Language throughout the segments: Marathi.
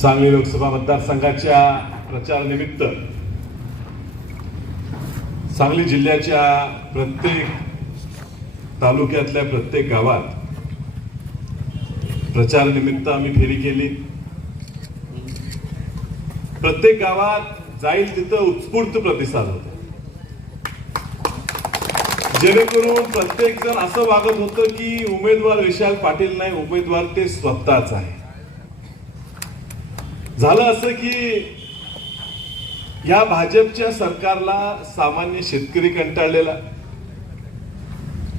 सांगली लोकसभा मतदारसंघाच्या प्रचारानिमित्त सांगली जिल्ह्याच्या प्रत्येक तालुक्यातल्या प्रत्येक गावात प्रचारानिमित्त आम्ही फेरी केली. प्रत्येक गावात जाईल तिथं उत्स्फूर्त प्रतिसाद होता. जेणेकरून प्रत्येक जण असं वागत होतं की उमेदवार विशाल पाटील नाही उमेदवार ते स्वतःच आहे. झालं असं की या भाजपच्या सरकारला सामान्य शेतकरी कंटाळलेला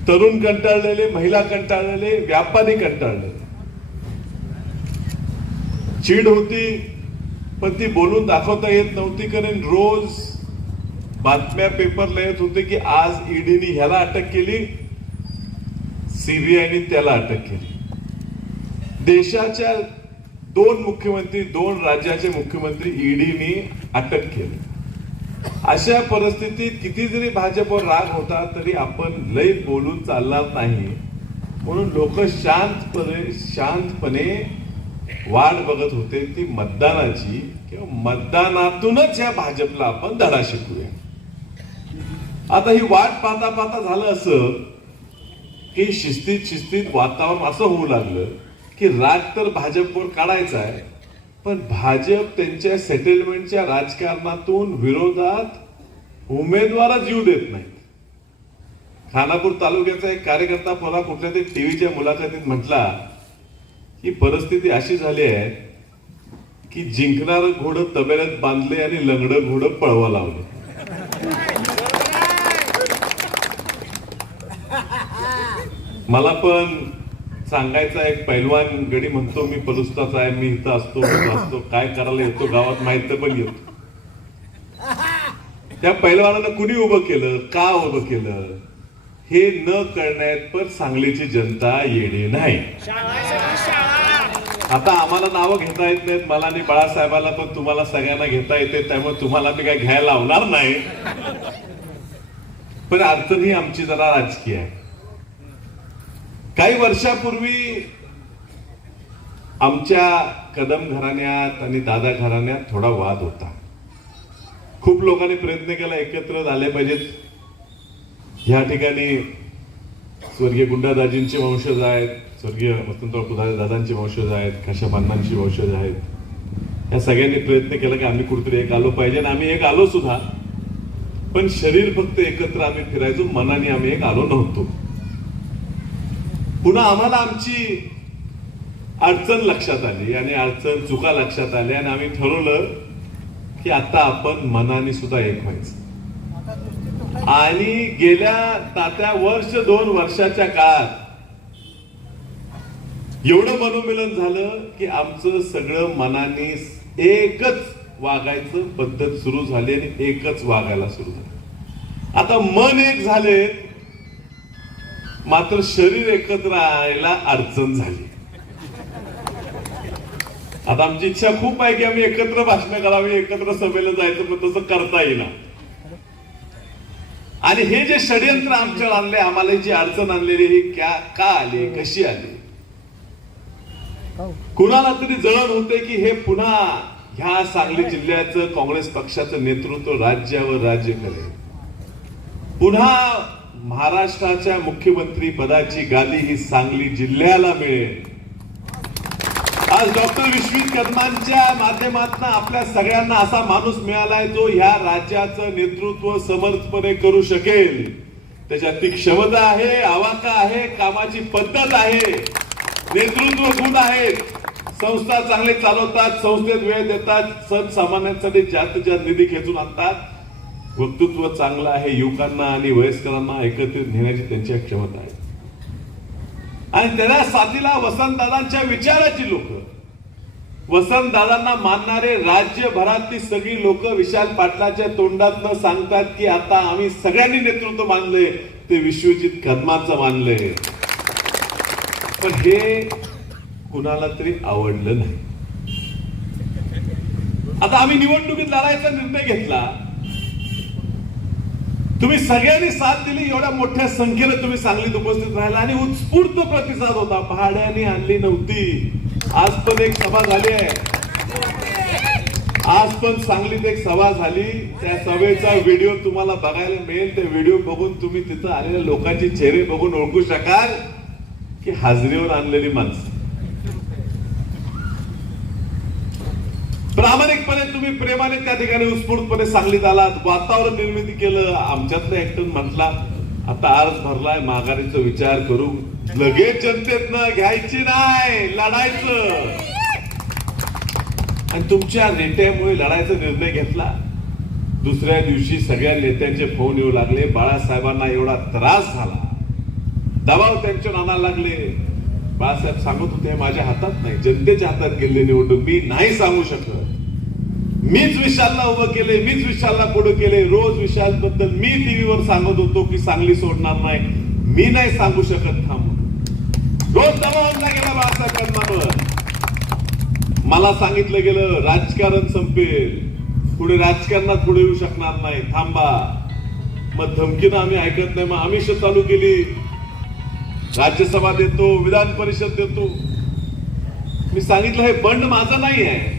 तरुण कंटाळलेले महिला कंटाळलेले व्यापारी कंटाळलेले. चीड होती पण ती बोलून दाखवता येत नव्हती कारण रोज बातम्या पेपरला येत होते की आज ईडीने ह्याला अटक केली सीबीआयने त्याला अटक केली. देशाच्या दोन मुख्यमंत्री दोन राज्याचे मुख्यमंत्री ईडीने अटक केली. अशा परिस्थितीत किती जरी भाजपवर राग होता तरी आपण लय बोलून चालणार नाही. म्हणून लोक शांतपणे शांतपणे वाट बघत होते ती मतदानाची किंवा मतदानातूनच या भाजपला आपण धडा शिकूया आता ही वाट पाहता पाहता झालं असं की शिस्तीत शिस्तीत वातावरण असं होऊ लागलं. की राग तर भाजपवर काढायचा आहे पण भाजप त्यांच्या सेटलमेंटच्या राजकारणातून विरोधात उमेदवारच येऊ देत नाहीत. खानापूर तालुक्याचा एक कार्यकर्ता मला कुठल्या तरी टीव्हीच्या मुलाखतीत म्हटला ही परिस्थिती अशी झाली आहे की जिंकणारं घोडं तबेल्यात बांधले आणि लंगडं घोडं पळवा लावले. मला पण सांगायचा एक पैलवान गडी म्हणतो मी पलुस्ताच आहे मी इथं असतो असतो काय करायला येतो गावात माहीत पण येतो. त्या पैलवानानं कुणी उभं केलं का उभं केलं? हे न कळण्यात पण सांगलीची जनता येणे नाही. आता आम्हाला नावं घेता येत नाहीत मला आणि बाळासाहेबाला पण तुम्हाला सगळ्यांना घेता येते त्यामुळे तुम्हाला मी काय घ्यायला लावणार नाही. पण अडचण ही आमची जरा राजकीय आहे. काही वर्षापूर्वी आमच्या कदम घराण्यात आणि दादा घराण्यात थोडा वाद होता. खूप लोकांनी प्रयत्न केला एकत्र झाले पाहिजेत. ह्या ठिकाणी स्वर्गीय गुंडादाजींचे वंशज आहेत स्वर्गीय वसंतराव पुधारे दादांचे वंशज आहेत कशाबांनांची वंशज आहेत. या सगळ्यांनी प्रयत्न केला की आम्ही कुठेतरी एक आलो पाहिजे आणि आम्ही एक आलो सुद्धा. पण शरीर फक्त एकत्र आम्ही फिरायचो मनाने आम्ही एक आलो नव्हतो. पुन्हा आम्हाला आमची अडचण लक्षात आली आणि अडचण चुका लक्षात आल्या आणि आम्ही ठरवलं की आता आपण मनाने सुद्धा एक व्हायचं. आणि गेल्या तात्या वर्ष दोन वर्षाच्या काळात एवढं मनोमिलन झालं की आमचं सगळं मनाने एकच वागायचं पद्धत सुरू झाली आणि एकच वागायला सुरू झालं. आता मन एक झाले मात्र शरीर एकत्र राहायला अडचण झाली. आता आमची इच्छा खूप आहे की आम्ही एकत्र भाषण करावी एकत्र सभेला जायचं पण तसं करता येईना. आणि हे जे षडयंत्र आमच्यावर आणले आम्हाला जी अडचण आणलेली ही क्या का आली कशी आली? कुणाला तरी जळण होते की हे पुन्हा ह्या सांगली जिल्ह्याचं काँग्रेस पक्षाचं नेतृत्व राज्यावर राज्य करेल. पुन्हा महाराष्ट्राच्या मुख्यमंत्री पदाची गादी ही सांगली जिल्ह्याला मिळेल. आज डॉक्टर विश्वित कदमांच्या माध्यमातून आपल्या सगळ्यांना असा माणूस मिळालाय जो ह्या राज्याचं नेतृत्व समर्थपणे करू शकेल. त्याच्यात ती क्षमता आहे आवाका आहे कामाची पद्धत आहे नेतृत्व गुण आहेत. संस्था चांगले चालवतात संस्थेत वेळ देतात सर्वसामान्यांसाठी जास्त जास्त निधी खेचून आणतात. वक्तृत्व चांगलं आहे युवकांना आणि वयस्करांना एकत्रित नेण्याची त्यांची क्षमता आहे. आणि त्याला साथीला वसंतदादांच्या विचाराची लोक. वसंतदादांना मानणारे राज्यभरातली सगळी लोक विशाल पाटलाच्या तोंडातनं सांगतात की आता आम्ही सगळ्यांनी नेतृत्व मानले ते विश्वजित कदमाचं मानले पण हे कुणाला तरी आवडलं नाही. आता आम्ही निवडणुकीत लढायचा निर्णय घेतला. तुम्ही सगळ्यांनी साथ दिली एवढ्या मोठ्या संख्येने तुम्ही सांगलीत उपस्थित राहिला आणि उत्स्फूर्त प्रतिसाद होता. पहाड्याने आणली नव्हती. आज पण एक सभा झाली आहे. आज पण सांगलीत एक सभा झाली. त्या सभेचा व्हिडिओ तुम्हाला बघायला मिळेल. ते व्हिडिओ बघून तुम्ही तिथं आलेल्या लोकांचे चेहरे बघून ओळखू शकाल की हाजरीवर आणलेली माणसं. प्रामाणिकपणे तुम्ही प्रेमाने त्या ठिकाणी उत्स्फूर्तपणे सांगलीत आलात. वातावरण निर्मिती केलं. आमच्यातलं ऍक्टर म्हटला आता अर्ज भरलाय माघारीचा विचार करू. लगेच जनतेतन घ्यायची नाही लढायचं. आणि तुमच्या नेत्यामुळे लढायचा निर्णय घेतला. दुसऱ्या दिवशी सगळ्या नेत्यांचे फोन येऊ लागले. बाळासाहेबांना एवढा त्रास झाला. दबाव त्यांच्या नाना लागले. बाळासाहेब सांगत होते माझ्या हातात नाही. जनतेच्या हातात गेले निवडणूक मी नाही सांगू शकत. मीच विशालला उभं केले मीच विशालला पुढे केले रोज विशाल बद्दल मी टीव्हीवर सांगत होतो की सांगली सोडणार नाही. मी नाही सांगू शकत थांब रोज दबावला गेला बाळासाहेबांवर. मला सांगितलं गेलं राजकारण संपेल. पुढे राजकारणात पुढे येऊ शकणार नाही. थांबा. मग धमकीनं आम्ही ऐकत नाही. मग आमिष चालू केली. राज्यसभा देतो विधान परिषद देतो. मी सांगितलं हे बंड माझं नाही आहे.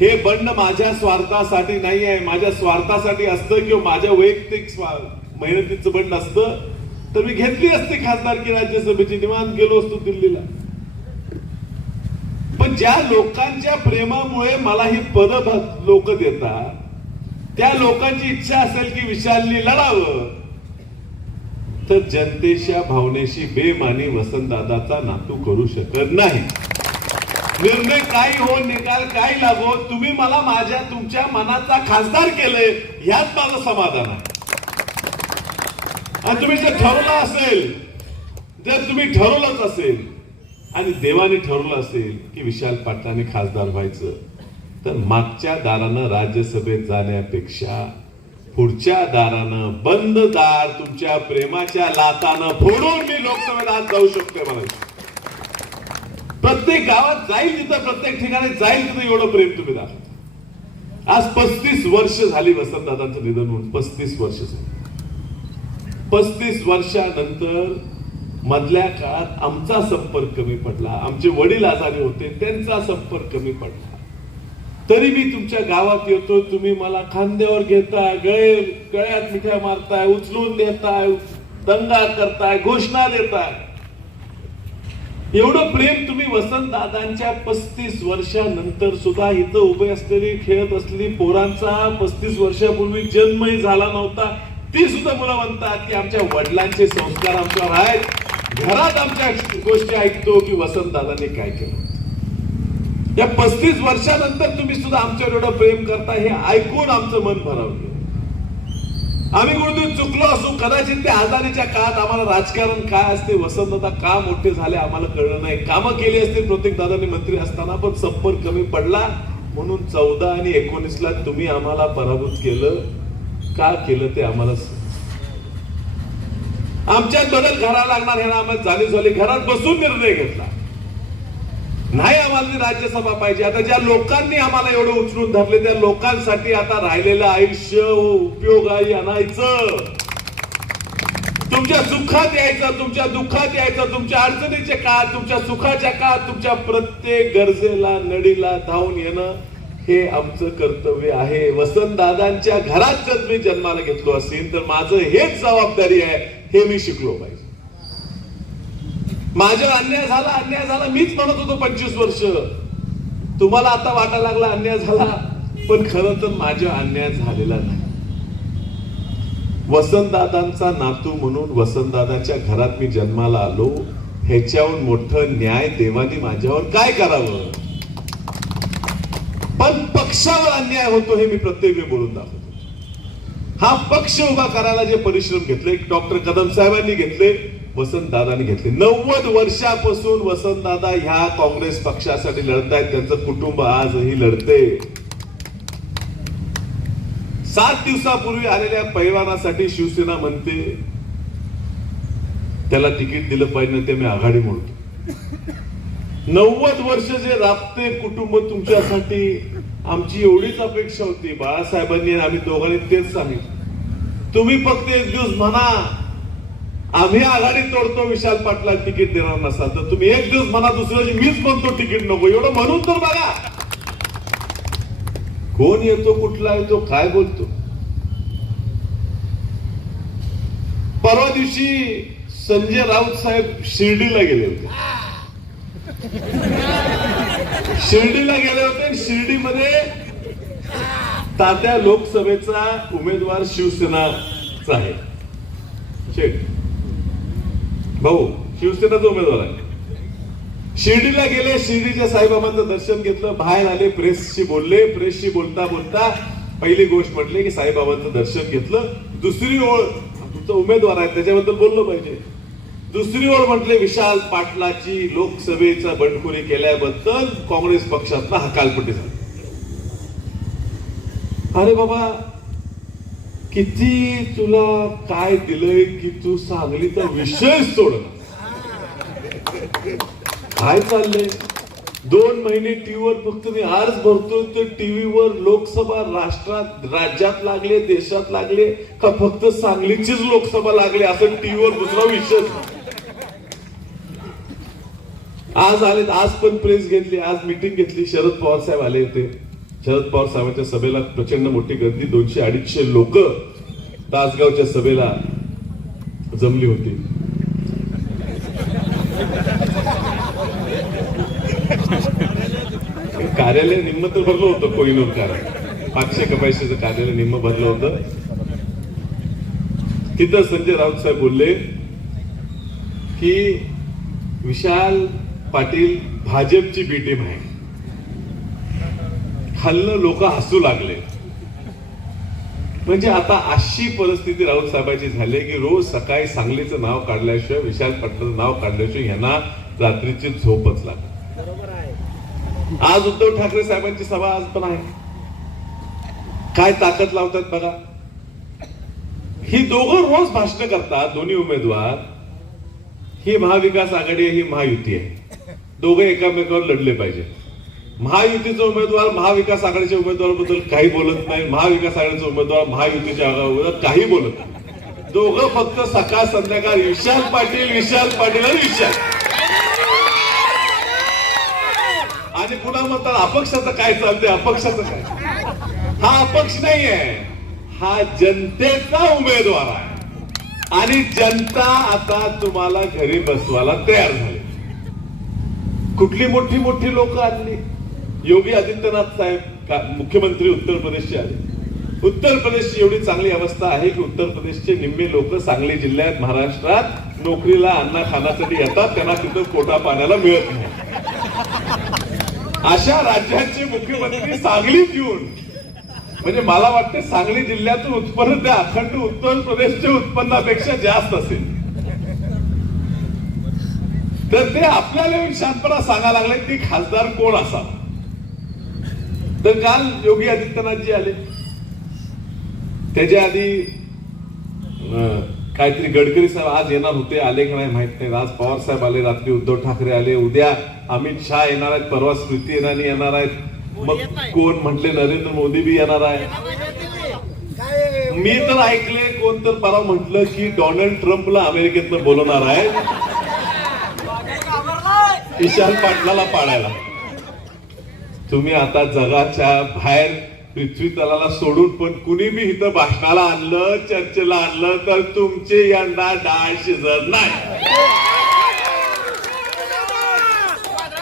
हे बंड माझ्या स्वार्थासाठी नाही आहे माझ्या स्वार्थासाठी असतं किंवा माझ्या वैयक्तिक मेहनतीचं बंड असतं तर मी घेतली असते खासदारकी राज्यसभेची. निवांत गेलो असतो दिल्लीला. पण ज्या लोकांच्या प्रेमामुळे मला ही पद लोक देतात त्या लोकांची इच्छा असेल की विशालनी लढावं तर जनतेच्या भावनेशी बेमानी वसंतदादाचा नातू करू शकत नाही. निर्णय काही हो निकाल काय लागो तुम्ही मला माझ्या तुमच्या मनाचा खासदार केलंय ह्यात माझं समाधान आहे. आणि तुम्ही जर ठरवलं असेल जर तुम्ही ठरवलंच असेल. आणि देवाने ठरवलं असेल की विशाल पाटलांनी खासदार व्हायचं तर मागच्या दारानं राज्यसभेत जाण्यापेक्षा पुढच्या दारानं बंद दार तुमच्या प्रेमाच्या लातानं फोडून मी लोकसभेत आज जाऊ शकतोय मला प्रत्येक गावात जाईल तिथं प्रत्येक ठिकाणी जाईल तिथं एवढं प्रेम तुम्ही दाखवता आज पस्तीस वर्ष झाली वसंतदादांचं निधन होऊन पस्तीस वर्ष झाली. पस्तीस वर्षानंतर मधल्या काळात आमचा संपर्क कमी पडला. आमचे वडील आजारी होते त्यांचा संपर्क कमी पडला. तरी मी तुमच्या गावात येतो तुम्ही मला खांद्यावर घेताय गळे गळ्यात मिठ्या मारताय उचलून देताय दंगा करताय घोषणा देताय. एवढं प्रेम तुम्ही वसंत दादांच्या पस्तीस वर्षानंतर सुद्धा इथं उभे असलेली खेळत असलेली पोरांचा पस्तीस वर्षापूर्वी जन्मही झाला नव्हता. ती सुद्धा मुलं म्हणतात की आमच्या वडिलांचे संस्कार आमच्यावर आहेत. घरात आमच्या गोष्टी ऐकतो की वसंत दादांनी काय केलं. या पस्तीस वर्षानंतर तुम्ही सुद्धा आमच्यावर एवढं प्रेम करता हे ऐकून आमचं मन भरावलं. आम्ही कुठेतरी चुकलो असू कदाचित त्या आजारीच्या काळात आम्हाला राजकारण काय असते वसंतदा का मोठे झाले आम्हाला कळलं नाही. कामं केली असते प्रत्येक दादानी मंत्री असताना पण संपर्क कमी पडला. म्हणून चौदा आणि एकोणीस ला तुम्ही आम्हाला पराभूत केलं. का केलं ते आम्हाला आमच्या आमच्यात बदल घरा लागणार हे आम्हाला झाले झाली. घरात बसून निर्णय घेतला. नाही आम्हाला राज्यसभा पाहिजे. आता ज्या लोकांनी आम्हाला एवढं उचलून धरले त्या लोकांसाठी आता राहिलेलं आयुष्य उपयोगाई आणायचं. तुमच्या सुखात यायचं तुमच्या दुःखात यायचं तुमच्या अडचणीच्या काळात तुमच्या सुखाच्या काळात तुमच्या प्रत्येक गरजेला नडीला धावून येणं हे आमचं कर्तव्य आहे. वसंत दादांच्या घरात जर मी जन्माला घेतलो असेल तर माझं हेच जबाबदारी आहे हे मी शिकलो पाहिजे. माझ्या अन्याय झाला अन्याय झाला मीच म्हणत होतो पंचवीस वर्ष. तुम्हाला आता वाटायला लागला अन्याय झाला पण खरं तर माझ्या अन्याय झालेला नाही. वसंतदादांचा नातू म्हणून वसंतदादाच्या घरात मी जन्माला आलो. ह्याच्याहून मोठं न्याय देवानी माझ्यावर काय करावं? पण पक्षावर अन्याय होतो हे मी प्रत्येक वेळी बोलून दाखवतो. हा पक्ष उभा करायला जे परिश्रम घेतले डॉक्टर कदम साहेबांनी घेतले वसंत दादांनी घेतले. नव्वद वर्षापासून वसंत दादा ह्या काँग्रेस पक्षासाठी लढतायत. त्यांचं कुटुंब आजही लढते. सात दिवसापूर्वी आलेल्या पैलवानासाठी शिवसेना म्हणते त्याला तिकीट दिलं पाहिजे ते मी आघाडी म्हणतो. नव्वद वर्ष जे राबते कुटुंब तुमच्यासाठी आमची एवढीच अपेक्षा होती. बाळासाहेबांनी आम्ही दोघांनी तेच सांगितलं. तुम्ही फक्त एक दिवस म्हणा आम्ही आघाडी तोडतो विशाल पाटला तिकीट देणार नसाल तर तुम्ही एक दिवस म्हणा दुसऱ्या दिवशी मीच म्हणतो तिकीट नको. एवढं म्हणून तर बघा. कोण येतो कुठला येतो काय बोलतो? परवा दिवशी संजय राऊत साहेब शिर्डीला गेले होते. शिर्डीला गेले होते शिर्डीमध्ये तात्या लोकसभेचा उमेदवार शिवसेनाचा आहे. शेठ. भाऊ शिवसेनाचा उमेदवार आहे. शिर्डीला गेले शिर्डीच्या साईबाबांचं दर्शन घेतलं बाहेर आले प्रेसशी बोलले प्रेसशी बोलता बोलता पहिली गोष्ट म्हटली की साईबाबांचं दर्शन घेतलं. दुसरी ओळ तुमचा उमेदवार आहे त्याच्याबद्दल बोललं पाहिजे. दुसरी ओळ म्हटले विशाल पाटलाची लोकसभेचा बंडखोरी केल्याबद्दल काँग्रेस पक्षातला हकालपट्टी झाली. अरे बाबा किती तुला काय दिलंय की तू सांगलीचा विषय सोडला काय चाललंय? दोन महिने टीव्हीवर फक्त मी आज भरतो ते टीव्हीवर लोकसभा राष्ट्रात राज्यात लागले देशात लागले का फक्त सांगलीचीच लोकसभा लागली असं टीव्हीवर दुसरा विषय आज आले आज पण प्रेस घेतली आज मीटिंग घेतली शरद पवार साहेब आले होते. शरद पवार साहेबांच्या सभेला प्रचंड मोठी गर्दी. दोनशे अडीचशे लोक तासगावच्या सभेला जमली होती. कार्यालय निम्म तर भरलं होतं कोहिनूर कारण. पाचशे कपाशीचं कार्यालय निम्म भरलं होतं. तिथं संजय राऊत साहेब बोलले की विशाल पाटील भाजपची बी टीम आहे. हल्लं लोक हसू लागले. म्हणजे आता अशी परिस्थिती राऊत साहेबांची झाली की रोज सकाळी सांगलीचं नाव काढल्याशिवाय विशाल पाटलाचं नाव काढल्याशिवाय यांना रात्रीची झोपच लागली आज उद्धव ठाकरे साहेबांची सभा आज पण आहे. काय ताकद लावतात बघा. ही दोघं रोज भाषण करतात दोन्ही उमेदवार. ही महाविकास आघाडी आहे ही महायुती आहे. दोघे एकामेकावर लढले पाहिजे. महायुतीचे उमेदवार महाविकास आघाडीच्या उमेदवाराबद्दल काही बोलत नाही. महाविकास आघाडीचा उमेदवार महायुतीच्या उमेदवार काही बोलत नाही. दोघं फक्त सकाळ संध्याकाळ विशाल पाटील विशाल पाटील आणि विशाल आणि पुन्हा म्हणतात अपक्षाचं काय चालतंय? अपक्षाचं काय? हा अपक्ष नाहीये. हा जनतेचा उमेदवार आहे. आणि जनता आता तुम्हाला घरी बसवायला तयार झाली. कुठली मोठी मोठी लोक आणली? योगी आदित्यनाथ साहेब मुख्यमंत्री उत्तर प्रदेशचे आले उत्तर प्रदेशची एवढी चांगली अवस्था आहे की उत्तर प्रदेशचे निम्मे लोक सांगली जिल्ह्यात महाराष्ट्रात नोकरीला अन्न खाण्यासाठी येतात त्यांना तिथं कोटा पाण्याला मिळत नाही. अशा राज्याचे मुख्यमंत्री सांगलीत येऊन म्हणजे मला वाटतं सांगली जिल्ह्याचं उत्पन्न त्या अखंड उत्तर प्रदेशच्या उत्पन्नापेक्षा जास्त असेल. तर ते आपल्याला शांतपणा सांगायला लागले की खासदार कोण असावा? तर काल योगी आदित्यनाथजी आले. त्याच्या आधी काहीतरी गडकरी साहेब आज येणार होते आले का नाही माहीत नाही. आज पवार साहेब आले रात्री उद्धव ठाकरे आले. उद्या अमित शहा येणार आहेत परवा स्मृती इराणी येणार आहेत. मग कोण म्हटले नरेंद्र मोदी बी येणार आहे मी तर ऐकले कोण तर परवा म्हटलं की डोनाल्ड ट्रम्पला अमेरिकेतनं बोलवणार आहे ईशान पाटलाला पाडायला. तुम्ही आता जगाच्या बाहेर पृथ्वी तलाला सोडून पण कुणी मी इथं भाषणाला आणलं चर्चेला आणलं तर तुमचे यंदा डाळ शिजत नाही.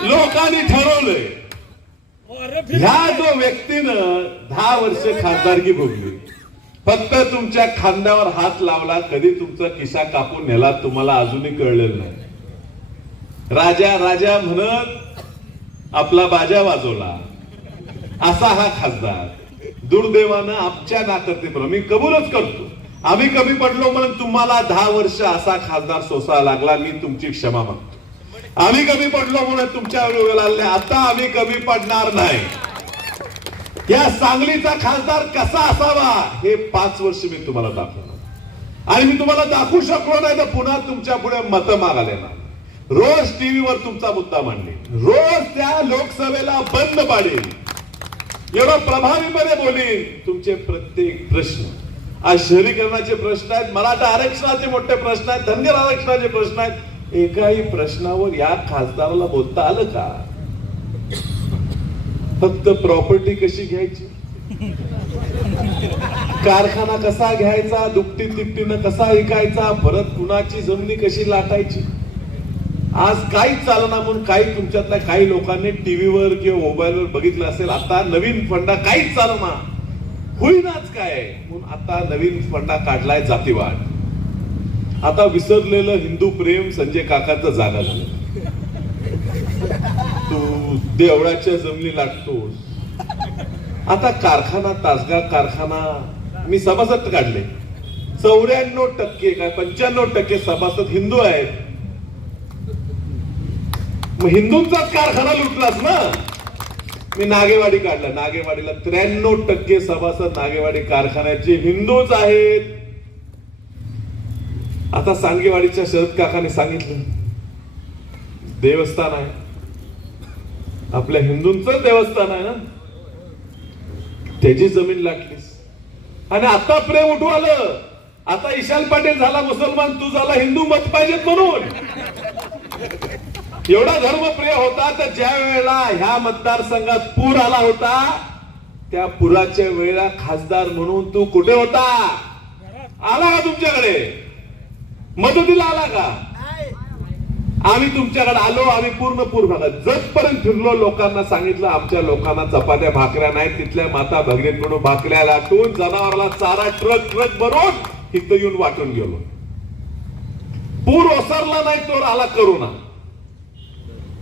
लोकांनी ठरवलंय ह्या जो व्यक्तीनं दहा वर्ष खासदारकी भोगली फक्त तुमच्या खांद्यावर हात लावला कधी तुमचा किस्सा कापून नेला तुम्हाला अजूनही कळलेलं नाही. राजा राजा म्हणत आपला बाजा वाजवला. असा हा खासदार. दुर्दैवानं आमच्या नाकर्तेप्रमाणे मी कबूलच करतो. आम्ही कमी पडलो म्हणून तुम्हाला दहा वर्ष असा खासदार सोसा लागला मी तुमची क्षमा मागतो. आम्ही कमी पडलो म्हणून तुमच्या लागले आता आम्ही कमी पडणार नाही. या सांगलीचा खासदार कसा असावा हे पाच वर्ष मी तुम्हाला दाखवणार. आणि मी तुम्हाला दाखवू शकलो नाही तर पुन्हा तुमच्यापुढे मतं मागाले ना रोज टीव्हीवर तुमचा मुद्दा मांडले रोज त्या लोकसभेला बंद पाडेल एवढं प्रभावीपणे बोलेल तुमचे प्रत्येक प्रश्न. आज शहरीकरणाचे प्रश्न आहेत मराठा आरक्षणाचे मोठे प्रश्न आहेत धनगर आरक्षणाचे प्रश्न आहेत. एकाही प्रश्नावर या खासदाराला बोलता आलं का? फक्त प्रॉपर्टी कशी घ्यायची? कारखाना कसा घ्यायचा? दुपटी तिपटीनं कसा विकायचा? परत कुणाची जमिनी कशी लाटायची? आज काहीच चालना म्हणून काही तुमच्यातल्या काही लोकांनी टीव्हीवर किंवा मोबाईलवर बघितलं असेल आता नवीन फंडा काहीच चालना. होईनाच काय? म्हणून आता नवीन फंडा काढलाय जातीवाद. आता विसरलेलं हिंदू प्रेम संजय काकाचं जागा झालं. तू देवळाच्या जमिनी लागतोस आता कारखाना तासगा कारखाना मी सभासद काढले. चौऱ्याण्णव टक्के काय पंच्याण्णव टक्के सभासद हिंदू आहेत. मग हिंदूंचाच कारखाना लुटलास ना? मी नागेवाडी काढला. नागेवाडीला त्र्याण्णव टक्के सभासद नागेवाडी कारखान्याचे हिंदूच आहेत. आता सांगेवाडीच्या शरद काकाने सांगितलं देवस्थान आहे. आपल्या हिंदूंच देवस्थान आहे ना? त्याची जमीन लागलीस आणि आता प्रेम उठवालं आता ईशान पाटील झाला मुसलमान तू झाला हिंदू मत पाहिजेत म्हणून. एवढा धर्मप्रिय होता तर ज्या वेळेला ह्या मतदारसंघात पूर आला होता त्या पुराच्या वेळेला खासदार म्हणून तू कुठे होता? आला का तुमच्याकडे? मदतीला आला का? आम्ही तुमच्याकडे आलो आम्ही पूर्ण पूर भागात जतपर्यंत फिरलो लोकांना सांगितलं आमच्या लोकांना चपात्या भाकऱ्या नाहीत तिथल्या माता भगिनींकडून भाकऱ्या लाटून जनावराला चारा ट्रक ट्रक भरून इथं येऊन वाटून गेलो. पूर ओसरला नाही तो आला करोना.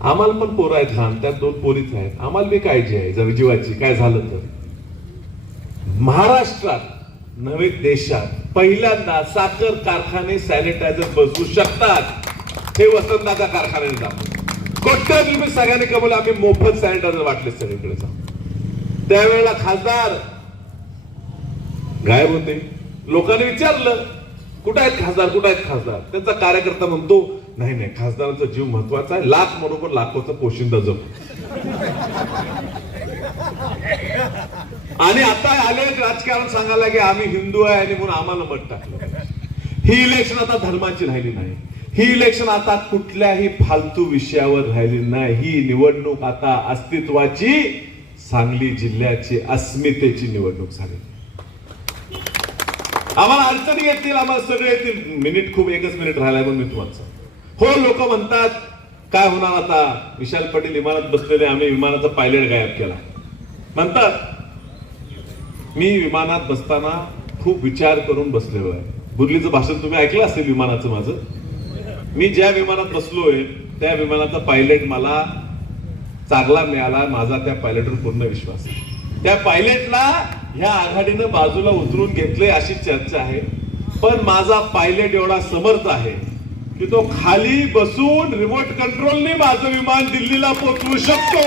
आम्हाला पण पोरं आहेत लहान त्यात दोन पोरीच आहेत. आम्हाला बी काळजी आहे जर जीवाची. काय झालं तर? महाराष्ट्रात नवे देशात पहिल्यांदा साखर कारखाने सॅनिटायझर बसवू शकतात. हे वसंतदादा कारखान्याने दाखवलं. कोट्यावधी मी सगळ्यांनी कमवलं आम्ही मोफत सॅनिटायझर वाटले सगळीकडे जाऊन. त्यावेळेला खासदार गायब होते. लोकांनी विचारलं कुठं आहेत खासदार? कुठं आहेत खासदार? त्यांचा कार्यकर्ता म्हणतो नाही नाही खासदारांचा जीव महत्त्वाचा आहे. लाख बरोबर लाखोचा पोशिंदा जप आणि आता आले राजकारण सांगायला की आम्ही हिंदू आहे आणि म्हणून आम्हाला मत टाकलं. ही इलेक्शन आता धर्माची राहिली नाही. ही इलेक्शन आता कुठल्याही फालतू विषयावर राहिली नाही. ही निवडणूक आता अस्तित्वाची सांगली जिल्ह्याची अस्मितेची निवडणूक झाली. आम्हाला अडचणी येतील आम्हाला सगळे येतील. मिनिट खूप एकच मिनिट राहिलाय म्हणून मी तुम्हाला हो लोक म्हणतात काय होणार आता? विशाल पाटील विमानात बसलेले आम्ही विमानाचा पायलट गायब केला. म्हणतात मी विमानात बसताना खूप विचार करून बसलेलो आहे. बुर्लीचं भाषण तुम्ही ऐकलं असेल विमानाचं माझं? मी ज्या विमानात बसलोय त्या विमानाचा पायलट मला चांगला मिळाला माझा त्या पायलटवर पूर्ण विश्वास आहे. त्या पायलटला ह्या आघाडीनं बाजूला उतरून घेतले अशी चर्चा आहे. पण माझा पायलट एवढा समर्थ आहे. की तो खाली बसून रिमोट कंट्रोलने माझं विमान दिल्लीला पोहोचवू शकतो.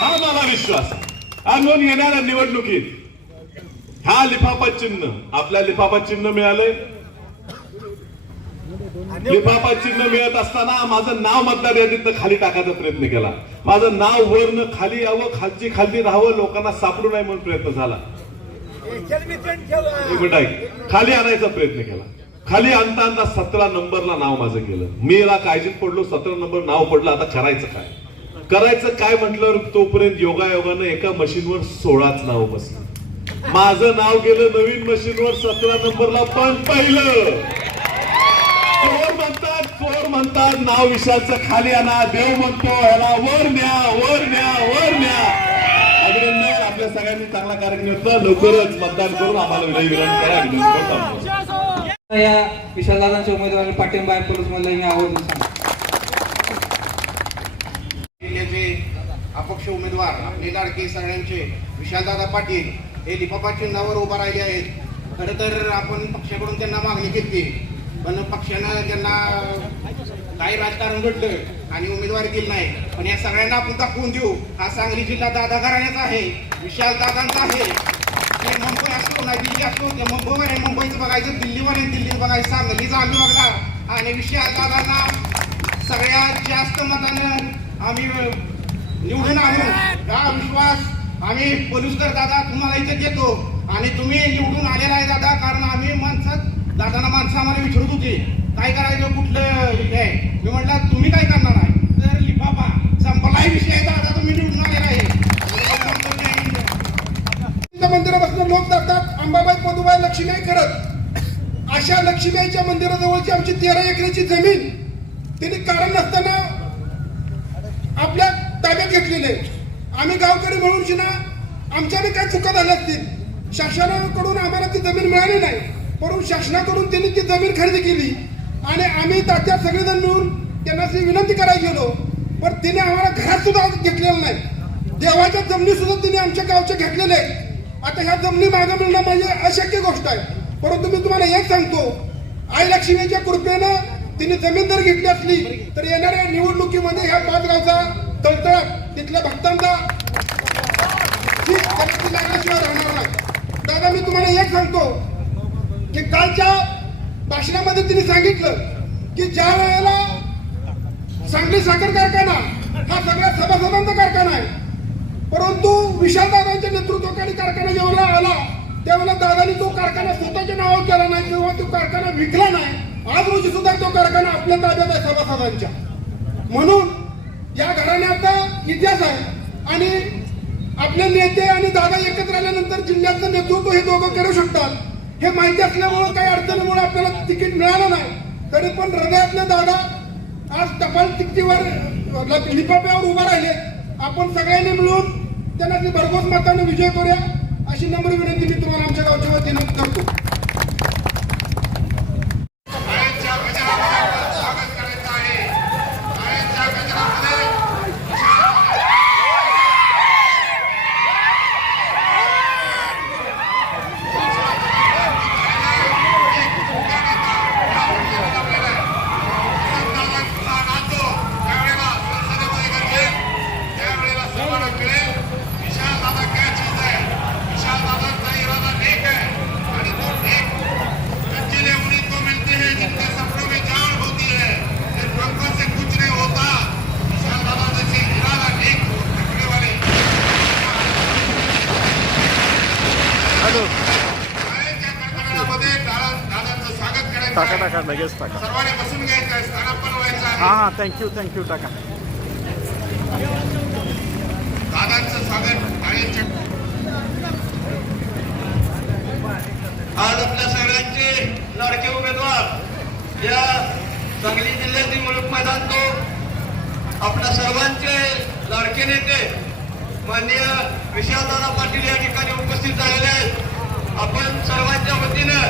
हा मला विश्वास. आणून येणाऱ्या निवडणुकीत हा लिफाफा चिन्ह आपल्या लिफाफा चिन्ह मिळालंय. लिफाफा चिन्ह मिळत असताना माझं नाव मतदार यादीत खाली टाकायचा प्रयत्न केला. माझं नाव वरनं खाली यावं खालची खाली राहावं लोकांना सापडू नये म्हणून प्रयत्न झाला. खाली आणायचा प्रयत्न केला. खाली आणता आणता सतरा नंबरला नाव माझं गेलं. मीला काळजीत पडलो सतरा नंबर नाव पडलं आता करायचं काय? करायचं काय म्हटल्यावर तोपर्यंत योगायोगानं एका मशीनवर सोळाच नाव बसलं. माझं नाव गेलं नवीन मशीनवर सतरा नंबरला पण पहिलं! चोर म्हणतात चोर म्हणतात नाव विषयाचं खाली आणा देव म्हणतो ह्याला वर न्या वर न्या वर न्या. सगळ्यांनी चांगला कार्यक्रम घेतला. लवकरच मतदान करून आम्हाला विनय विनंती करा. या विशालदादांच्या उमेदवारी पाठिंबा आहे पोलीस मधलं मी आवर्जून जिल्ह्याचे अपक्ष उमेदवार आपले लाडके सगळ्यांचे विशालदादा पाटील हे लिफाफा चिन्हावर उभा राहिले आहेत. खरं तर आपण पक्षाकडून त्यांना मागणी केली पण पक्षानं त्यांना काही राजकारण घडलं आणि उमेदवारी दिली नाही. पण या सगळ्यांना आपण दाखवून देऊ. हा सांगली जिल्हा दादा घराण्याचा आहे. विशाल दादांचा आहे. ते मुंबई असतो ना दिल्ली असतो ते मुंबईवर आहे. मुंबईचं बघायचं दिल्लीवर आहे. दिल्लीत बघायचं. सांगलीचा आम्ही बघला आणि विशाल दादांना सगळ्यात जास्त मतानं आम्ही निवडून आणू. हा विश्वास आम्ही पोलीसकर दादा तुम्हाला इथे देतो. आणि तुम्ही निवडून आलेला आहे दादा कारण आम्ही माणसात दादांना माणसं आम्हाला विचारत होती. काय करायचं कुठलं हे? मी म्हटलं तुम्ही काय करणार आहे तर लिफाफा संपलाही विषय आहे दादा तुम्ही निवडून आलेला आहे लक्ष्मीबाई करत. अशा लक्ष्मीबाईच्या मंदिराजवळची आमची तेरा एकरीची जमीन. त्यांनी कारण नसताना आपल्या ताब्यात घेतलेली आहे. आम्ही गावकरी मिळून शिना आमच्याने काय चुका झाल्या असतील? शासनाकडून आम्हाला ती जमीन मिळाली नाही. परंतु शासनाकडून त्यांनी ती जमीन खरेदी केली. आणि आम्ही तात्या सगळेजण मिळून त्यांना विनंती करायला गेलो. पण तिने आम्हाला घरात सुद्धा घेतलेलं नाही. देवाच्या जमिनी सुद्धा तिने आमच्या गावच्या घेतलेल्या आहेत. आता ह्या जमिनी मागं मिळणं म्हणजे अशक्य गोष्ट आहे. परंतु मी तुम्हाला एक सांगतो आई लक्ष्मीच्या कृपेनं तिने जमीन जर घेतली असली तर येणाऱ्या निवडणुकीमध्ये ह्या पाच गावचा तळतळाट तिथल्या भक्तांचा लागल्याशिवाय राहणार नाही. दादा मी तुम्हाला एक सांगतो की कालच्या भाषणामध्ये तिने सांगितलं की ज्या वेळेला सांगली साखर कारखाना हा सगळ्या सभासदांचा कारखाना आहे परंतु विशालदादांच्या नेतृत्वाखाली कारखाना जेव्हा आला त्यावेळेला दादानी तो कारखाना स्वतःच्या नावावर केला नाही किंवा तो कारखाना विकला नाही. आज रोजी सुद्धा तो कारखाना आपल्या ताब्यात आहे सभासदांच्या. म्हणून या घराण्याचा इतिहास आहे. आणि आपले नेते आणि दादा एकत्र आल्यानंतर जिल्ह्याचं नेतृत्व हे दोघं करू शकतात. हे माहिती असल्यामुळं काही अडचणीमुळे आपल्याला तिकीट मिळालं नाही. तरी पण हृदयातले दादा आज टपाल तिकिटीवर लिफाफ्यावर उभा राहिले. आपण सगळ्यांनी मिळून त्यांना भरघोस मताने विजय करूया अशी नम्र विनंती मी तुम्हाला आमच्या गावच्या वतीने करतो शाळेच्या गजरामध्ये स्वागत करायचं आहे शाळेच्या गजरामध्ये त्यावेळेला संसदेमध्ये करते त्यावेळेला सर्वांना कळेल विशाल दादा काय चीज आहे विशाल दादाचा इरादा नेक आहे आणि तो नेक सच्चे उन्हीं को मिलते हैं जिनके सपनों में जान होती है जिन पंखों से कुछ नहीं होता विशाल दादा जैसे इरादा नेक रखने वाले शाळेच्या कारखान्यामध्ये दादा दादांचं स्वागत करायचं टाका. टाका लगेच टाका. हा आहे हा थँक्यू थँक्यू टाका. दादांचं स्वागत शाळेच्या आज आपल्या सगळ्यांचे लाडके उमेदवार या सांगली जिल्ह्यातील मुलुक मैदान तो आपल्या सर्वांचे लाडके नेते माननीय विशालदादा पाटील या ठिकाणी उपस्थित झालेले आहेत. आपण सर्वांच्या वतीनं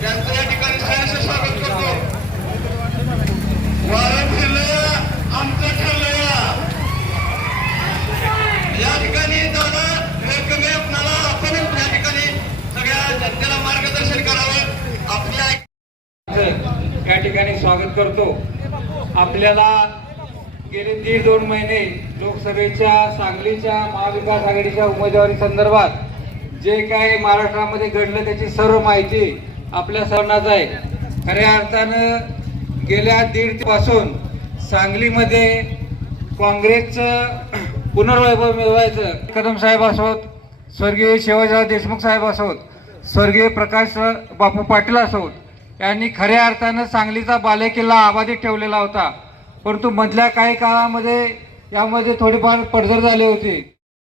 त्यांचं या ठिकाणी सहर्ष स्वागत करतो. वारं फिरलं आमचं ठरलं या. ठिकाणी दादा हे आपणाला आपण या ठिकाणी सगळ्या जनतेला मार्गदर्शन करावं. आपल्या या ठिकाणी स्वागत करतो. आपल्याला गेले दीड दोन महिने लोकसभेच्या सांगलीच्या महाविकास आघाडीच्या उमेदवारी संदर्भात जे काय महाराष्ट्रामध्ये घडलं त्याची सर्व माहिती आपल्या सर्वांनाच आहे. खऱ्या अर्थानं गेल्या दीडपासून सांगलीमध्ये काँग्रेसचं पुनर्वैभव मिळवायचं. कदम साहेब असोत स्वर्गीय शिवाजीराव देशमुख साहेब असोत स्वर्गीय प्रकाश बापू पाटील असोत यांनी खऱ्या अर्थानं सांगलीचा बालेकिल्ला आबाधित ठेवलेला होता. परंतु मधल्या काही काळामध्ये यामध्ये थोडेफार पडझड झाले होते.